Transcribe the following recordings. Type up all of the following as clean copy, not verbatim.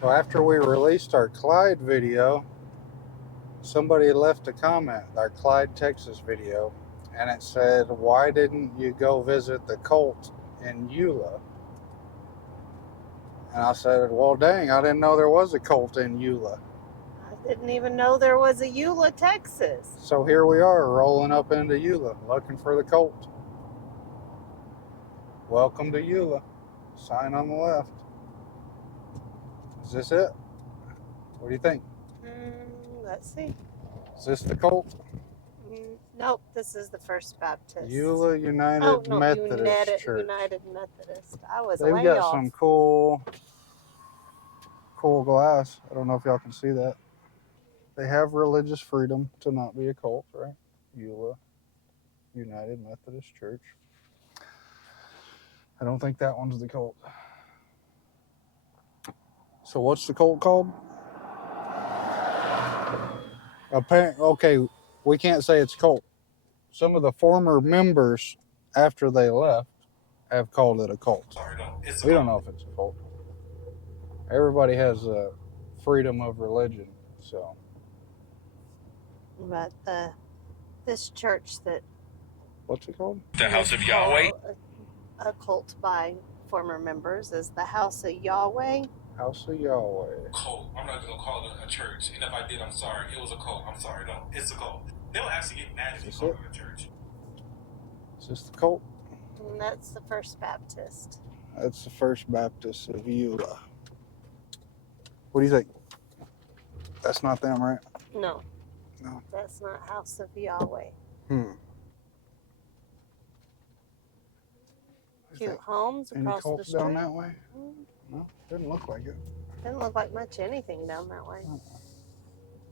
So after we released our Clyde video, somebody left a comment, our Clyde, Texas video, and it said, why didn't you go visit the cult in Eula? And I said, well, dang, I didn't know there was a cult in Eula. I didn't even know there was a Eula, Texas. So here we are, rolling up into Eula, looking for the cult. Welcome to Eula. Sign on the left. Is this it? What do you think? Let's see. Is this the cult? Nope, this is the First Baptist. Eula United Methodist Church. United Methodist. I was They've way got off. some cool glass. I don't know if y'all can see that. They have religious freedom to not be a cult, right? Eula United Methodist Church. I don't think that one's the cult. So what's the cult called? Okay, we can't say it's a cult. Some of the former members, after they left, have called it a cult. We don't know if it's a cult. Everybody has freedom of religion, so. But this church that... What's it called? The House of Yahweh? A cult by former members is the House of Yahweh. House of Yahweh. Cult. I'm not going to call it a church. And if I did, I'm sorry. It was a cult. I'm sorry. No, it's a cult. They'll actually get mad if you call it a church. Is this the cult? And that's the First Baptist. That's the First Baptist of Eula. What do you think? That's not them, right? No. No. That's not House of Yahweh. Cute homes across the street. Down that way? No, didn't look like it. Didn't look like much anything down that way.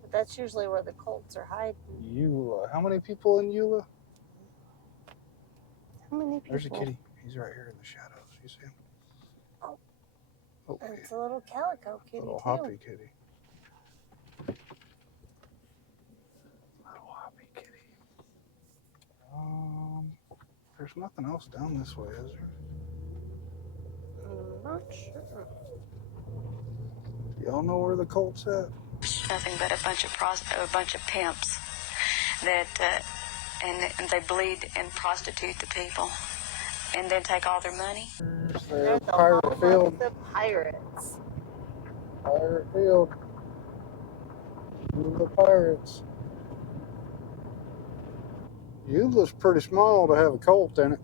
But that's usually where the cults are hiding. Eula. How many people in Eula? How many people? There's a kitty. He's right here in the shadows. You see him? Oh, it's a little calico kitty, little hoppy kitty. Little hoppy kitty. There's nothing else down this way, is there? Not sure. Y'all know where the cult's at? Nothing but a bunch of pimps that and they bleed and prostitute the people, and then take all their money. There's the pirate field. The pirates. Pirate field. The pirates. Eula's pretty small to have a cult in it.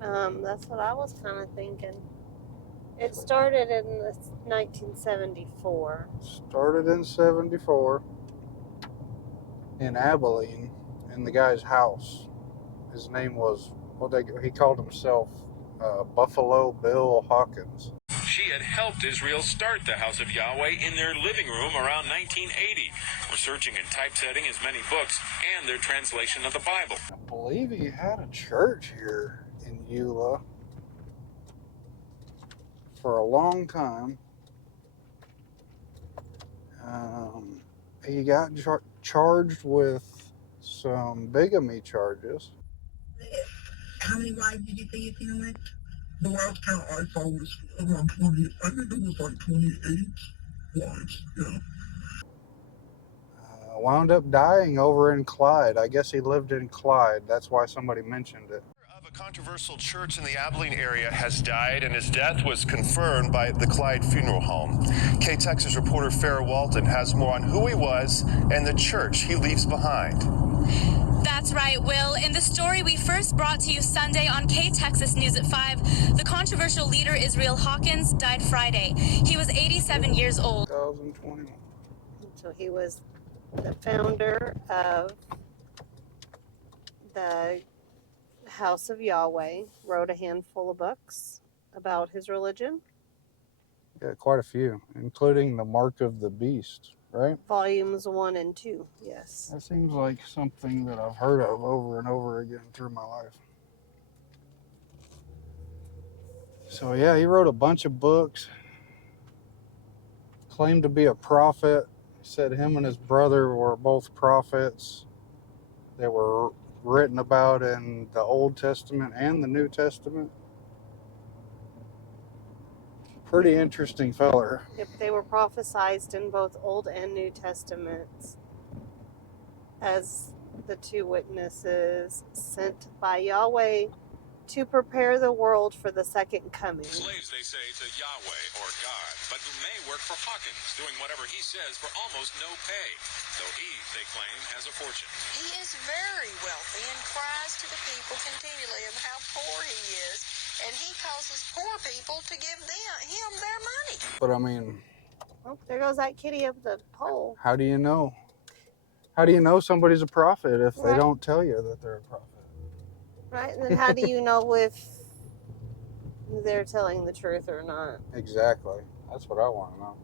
That's what I was kind of thinking. It started in 1974. Started in 74 in Abilene, in the guy's house. His name was, he called himself Buffalo Bill Hawkins. She had helped Israel start the House of Yahweh in their living room around 1980, researching and typesetting as many books and their translation of the Bible. I believe he had a church here in Eula for a long time. He got charged with some bigamy charges. How many wives did you say you seen him with? The last count I saw was around 20. I think it was like 28 wives, yeah. Wound up dying over in Clyde. I guess he lived in Clyde. That's why somebody mentioned it. A controversial church in the Abilene area has died, and his death was confirmed by the Clyde Funeral Home. KAYAKS reporter Farrah Walton has more on who he was and the church he leaves behind. That's right, Will. In the story we first brought to you Sunday on KAYAKS News at 5, the controversial leader Israel Hawkins died Friday. He was 87 years old. 2021. So he was the founder of the House of Yahweh, wrote a handful of books about his religion. Yeah, quite a few, including The Mark of the Beast, right? Volumes 1 and 2, yes. That seems like something that I've heard of over and over again through my life. So yeah, he wrote a bunch of books, claimed to be a prophet. He said him and his brother were both prophets. They were written about in the Old Testament and the New Testament. Pretty interesting feller. Yep, they were prophesied in both Old and New Testaments as the two witnesses sent by Yahweh to prepare the world for the second coming. Slaves, they say, to Yahweh or God, but who may work for Hawkins, doing whatever he says for almost no pay, though he, they claim, has a fortune. He is very wealthy and cries to the people continually of how poor he is, and he causes poor people to give him their money. But I mean, Oh, there goes that kitty up the pole. how do you know? How do you know somebody's a prophet if they Right. don't tell you that they're a prophet? Right? And then how do you know if they're telling the truth or not? Exactly. That's what I want to know.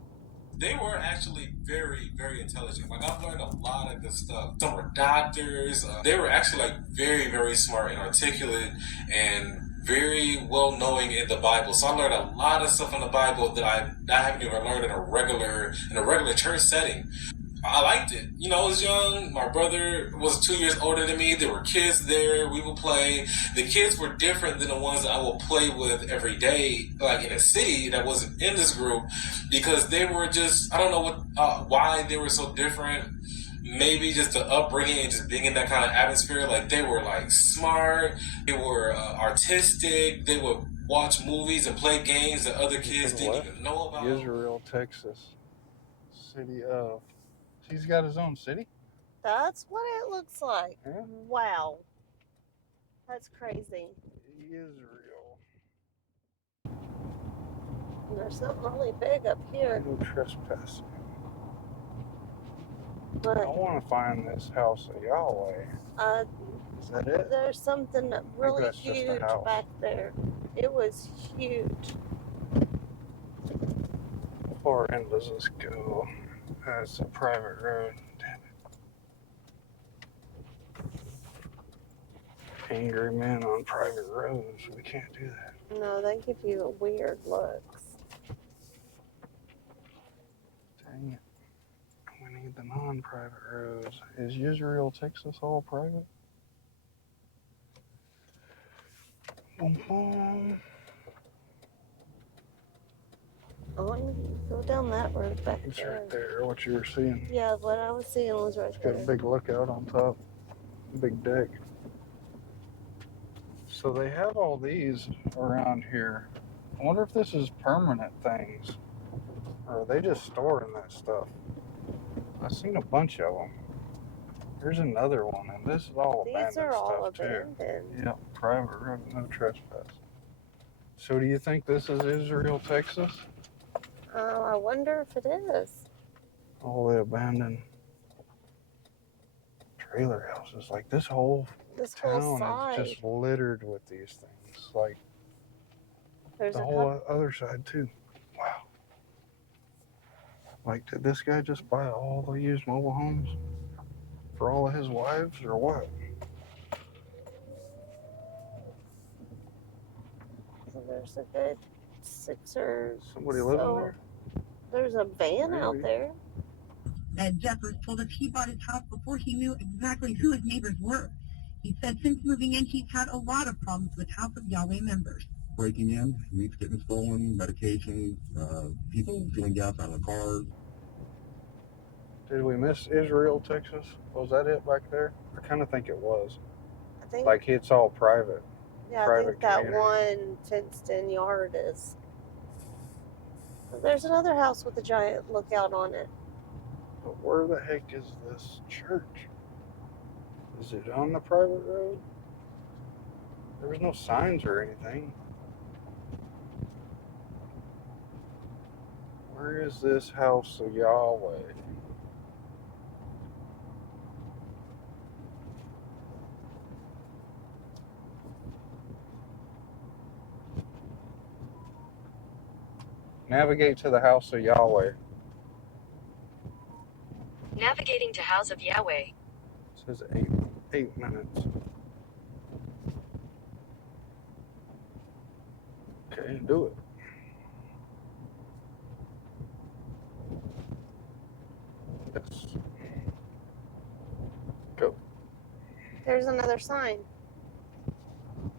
They were actually very, very intelligent. Like, I've learned a lot of good stuff. Some were doctors. They were actually like very, very smart and articulate and very well knowing in the Bible. So I learned a lot of stuff in the Bible that I haven't even learned in a regular church setting. I liked it. You know, I was young. My brother was 2 years older than me. There were kids there. We would play. The kids were different than the ones that I would play with every day, like in a city that wasn't in this group, because they were just, I don't know why they were so different. Maybe just the upbringing and just being in that kind of atmosphere. Like, they were like smart. They were artistic. They would watch movies and play games that other kids didn't even know about. Israel, Texas. City of... He's got his own city? That's what it looks like. Yeah. Wow. That's crazy. Israel. And there's something really big up here. No trespassing. But I want to find this house of Yahweh. Is that it? there's something really that's just a huge house. back there. It was huge. How far in does this go? It's a private road. Damn it. Angry men on private roads. We can't do that. No, they give you weird looks. Dang it. We need the non-private roads. Is Israel, Texas all private? Boom, boom. Oh, go down that road back It's there. right there, what you were seeing. Yeah, what I was seeing was right It's got a there. big lookout on top. Big deck. So they have all these around here. I wonder if this is permanent things. Or are they just storing that stuff? I've seen a bunch of them. Here's another one, and this is all abandoned These are all stuff too. abandoned. Yeah, private road, no trespass. So do you think this is Israel, Texas? I wonder if it is. All the abandoned trailer houses. Like, this whole This whole town side. is just littered with these things. Like, There's the a whole couple. other side too. Wow. Like, did this guy just buy all the used mobile homes for all of his wives, or what? There's a good 6 or Somebody living so. there? There's a van out Maybe. there. Ed Jeffers told us he bought his house before he knew exactly who his neighbors were. He said since moving in, he's had a lot of problems with House of Yahweh members. Breaking in, weeds getting stolen, medication, people stealing gas out of the cars. Did we miss Israel, Texas? Was that it back there? I kind of think it was. I think. Like, it's all private. Yeah, I private think that community. one fenced-in yard is. There's another house with a giant lookout on it. But where the heck is this church? Is it on the private road? There was no signs or anything. Where is this house of Yahweh? Navigate to the house of Yahweh. Navigating to House of Yahweh. It says 8 minutes. Okay, do it. Yes. Go. There's another sign.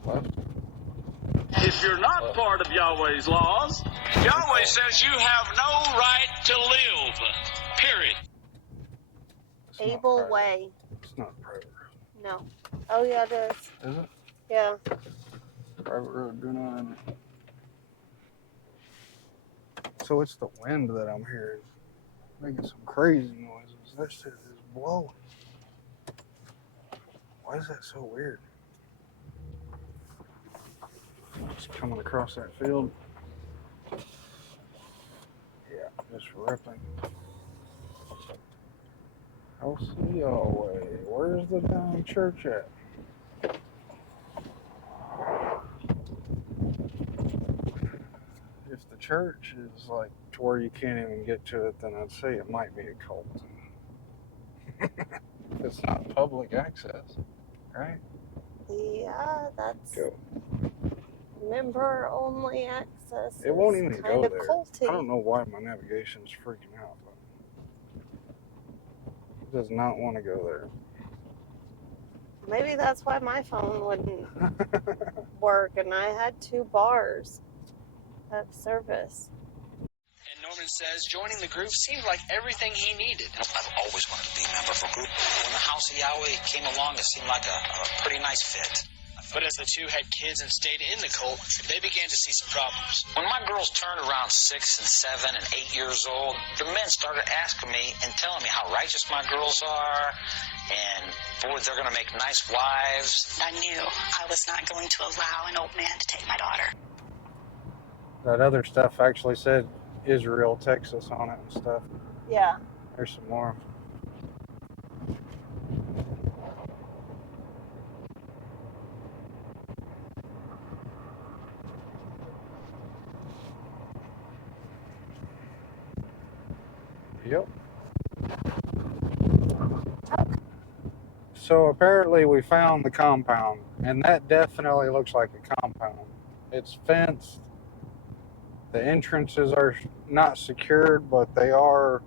Left. His if you're not part of Yahweh's laws. Yahweh says you have no right to live. Period. Able Way. It's not private. No. Oh, yeah, it is. Is it? Yeah. Private road, do not enter. So it's the wind that I'm hearing making some crazy noises. That shit is blowing. Why is that so weird? Just coming across that field. Yeah, just ripping. I'll see y'all way. Where's the damn church at? If the church is like to where you can't even get to it, then I'd say it might be a cult. It's not public access, right? Yeah, that's Go. member only access. It won't is even kind go of there. culty. I don't know why my navigation's freaking out, but it does not want to go there. Maybe that's why my phone wouldn't work, and I had 2 bars of service. And Norman says joining the group seemed like everything he needed. I've always wanted to be a member of a group. When the House of Yahweh came along, it seemed like a pretty nice fit. But as the two had kids and stayed in the cult, they began to see some problems. When my girls turned around 6 and 7 and 8 years old, the men started asking me and telling me how righteous my girls are, and boy, they're going to make nice wives. I knew I was not going to allow an old man to take my daughter. That other stuff actually said Israel, Texas on it and stuff. Yeah. There's some more. Yep. So apparently we found the compound, and that definitely looks like a compound. It's fenced. The entrances are not secured, but they are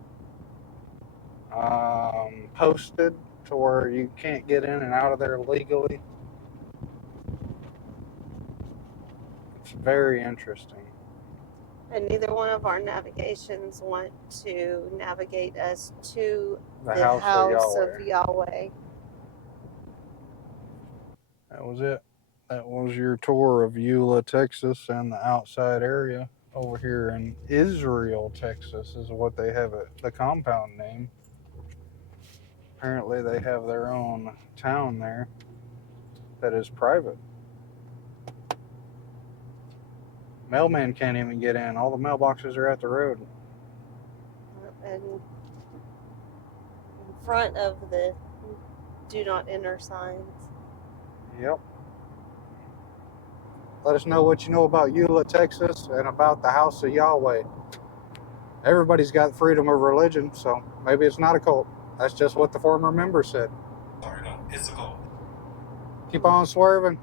posted to where you can't get in and out of there legally. It's very interesting. And neither one of our navigations want to navigate us to The the House of Yahweh. That was it. That was your tour of Eula, Texas, and the outside area. Over here in Israel, Texas, is what they have it, the compound name. Apparently they have their own town there that is private. Mailman can't even get in. All the mailboxes are at the road. And in front of the do not enter signs. Yep. Let us know what you know about Eula, Texas, and about the House of Yahweh. Everybody's got freedom of religion, so maybe it's not a cult. That's just what the former member said. Sorry, no, it's a cult. Keep on swerving.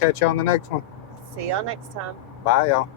Catch you on the next one. See y'all next time. Bye, y'all.